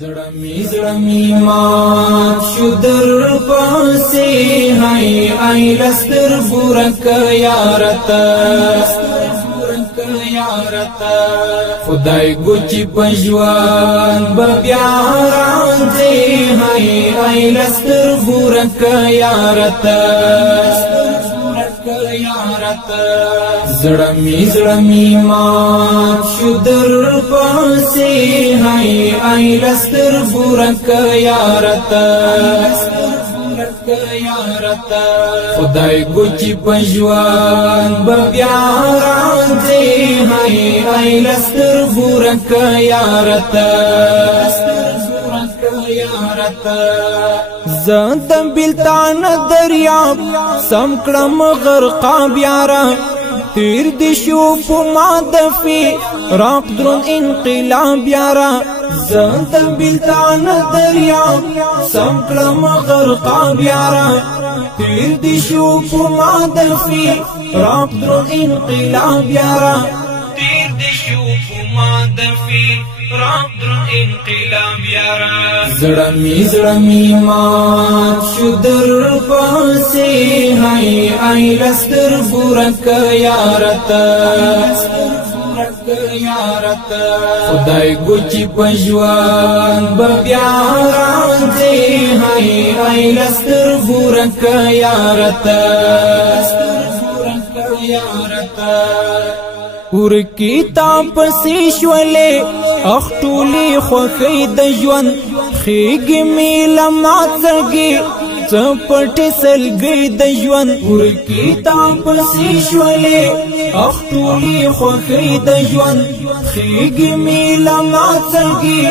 زړمی مات شو در پاسې هاي آی لستر بورک یارتا خدای ګوچی پجوان بیا راځي هاي آی لستر بورک یارتا زړمی مات شو در پاسې هاي آی لستر بورک یارتا خدای ګوچی پجوان بیا راځي هاي آی لستر بورک یارتا زند بلتان دریاب سم کړم غرقاب یارا تیر دی شو پما دفی راق درون انقلاب یارا زند بلتان دریاب سم کړم غرقاب یارا تیر دی شو پما دفی راق درون انقلاب یارا تیر دی شو پما دفی راق درون انقلاب یارا زړمی مات شو در پاسې هاي آی لستر بورک یارتا خدای ګوچی پجوان بیا راځي هاي آی لستر بورک یارتا ورکی تا پسې شولې اختولې خوخې د ژوند خېګې مې لمات زړګي چپټې سلګي د ژوند ورکی تا پسې شولې اختولې خوخې د ژوند خېګې مې لمات زړګي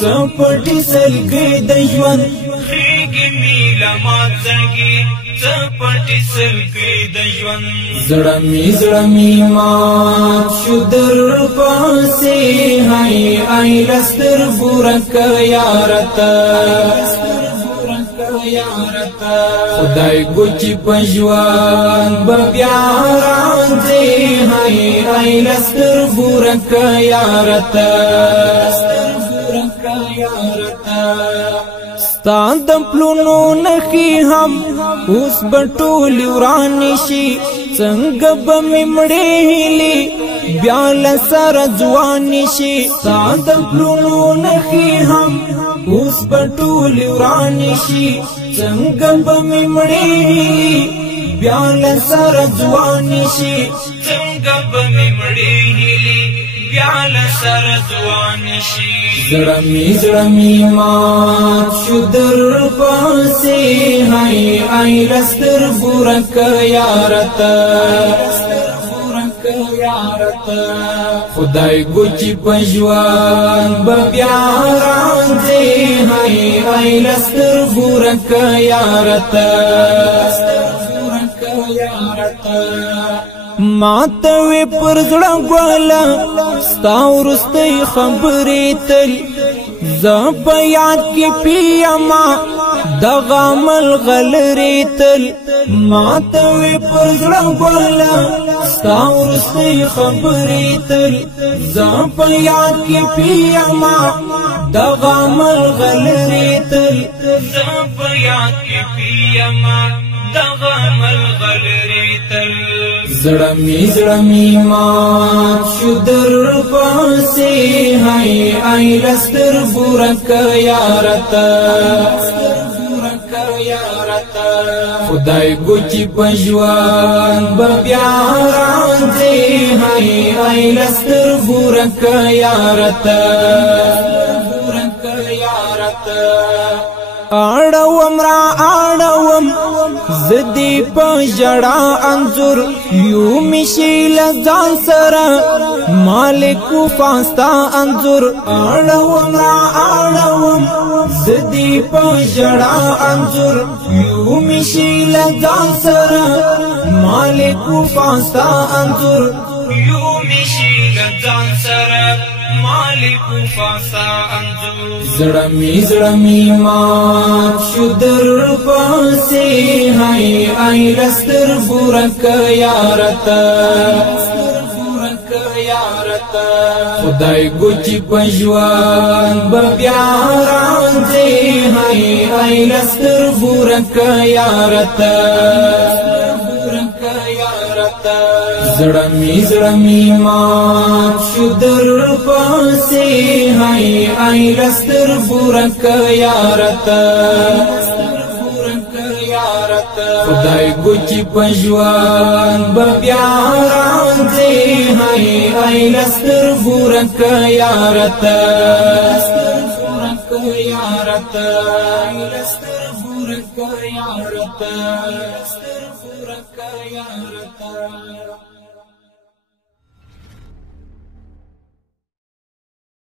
چپټې سلګي د ژوند خېګې مې لمات زړګي چپټې سلګي د ژوند زړمی مات شو در پاسې هاي آی لستر بورک یارتا خدای ګوچی پجوان بیا راځي هاي آی لستر بورک یارتا ستان د پلونو نخي هم اوس بټول ورانی شي څنګه به مړې هلي بیا لسر ځواني شي ستان د پلونو نخي هم اوس بټول ورانی شي څنګه به مړې هلي بیا لسر ځواني شي څنګه به مړې هلي بیا لسر ځواني شي زړمی مات شو در پاسې هاي آی لستر بورک یارتا خدای ګوچی پجوان بیا راځي هاي آی لستر بورک یارتا ماتوي پر زړه ګوالا ستا ورستي خبرې تل ز په یاد کې پیما دغه عمل غلرې تل ماتوي پر زړه ګوالا ستا ورستي خبرې تل ز په یاد کې پیما دغه عمل غلرې تل ز په یاد کې پیما دغه عمل غلرې تل زړمی مات شو در پاسې هاي آی لستر بورک یارتا خدای ګوچی پجوان بیا راځي هاي آی لستر بورک یارتا اړوم را اړوم زدی په جړه انزور یو مشیل ځان سره مالک فاستا انزور اړوم را اړوم زدی په جړه انزور یو مشیل ځان سره مالک فاستا انزور یو مشیل ځان سره مالک فاستا انزور زړمی مات شو در پاسې هاي آی لستر بورک یارتا خدای گوچی پجوان ببیا رانزی ای لستر بورک یارتا زړمی مات شو در پاسې ای لستر بورک یارتا خدای گوچی پجوان ببیا رانزی ای لستر بورک یارتا یارتا